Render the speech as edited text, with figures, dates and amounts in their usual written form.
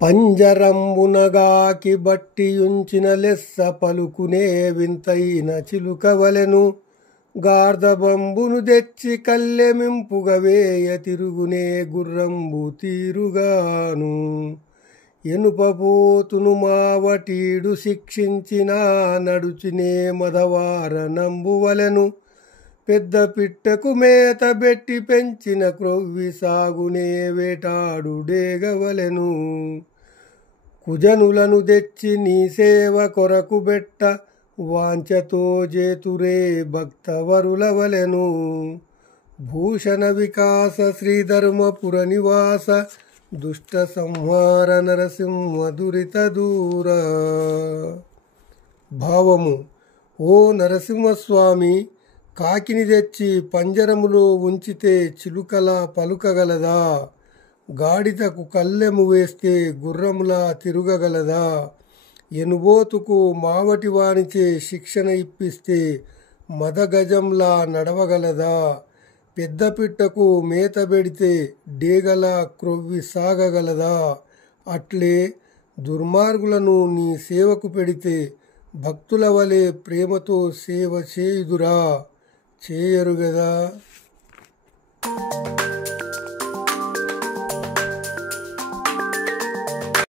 పంజరంబునగాకి బట్టియుంచిన లెస్స పలుకునే వింతైన చిలుకవలెను. గార్ధబంబును తెచ్చి కల్లెమింపుగ వేయ తిరుగునే గుర్రంబు తీరుగాను. ఎనుపబోతును మావటీడు శిక్షించిన నడుచునే మదవార నంబువలెను. పెద్ద పిట్టకు మేత బెట్టి పెంచిన క్రొవ్వి సాగునే వేటాడు డేగవలెను. కుజనులను తెచ్చి నీ సేవ కొరకు బెట్ట వాంఛతో జేతురే భక్తవరులవలెను. భూషణ వికాస శ్రీధర్మపుర నివాస దుష్ట సంహార నరసింహ దురిత దూర. భావము: ఓ నరసింహస్వామి, కాకిని తెచ్చి పంజరములో ఉంచితే చిలుకలా పలుకగలదా? గాడిదకు కళ్ళెము వేస్తే గుర్రములా తిరగగలదా? ఎనుబోతుకు మావటి వానిచే శిక్షణ ఇప్పిస్తే మదగజంలా నడవగలదా? పెద్ద పిట్టకు మేత పెడితే డేగలా క్రొవ్వి సాగగలదా? అట్లే దుర్మార్గులను నీ సేవకు పెడితే భక్తుల వలె ప్రేమతో సేవ చేయుదురా? చేయరు గదా.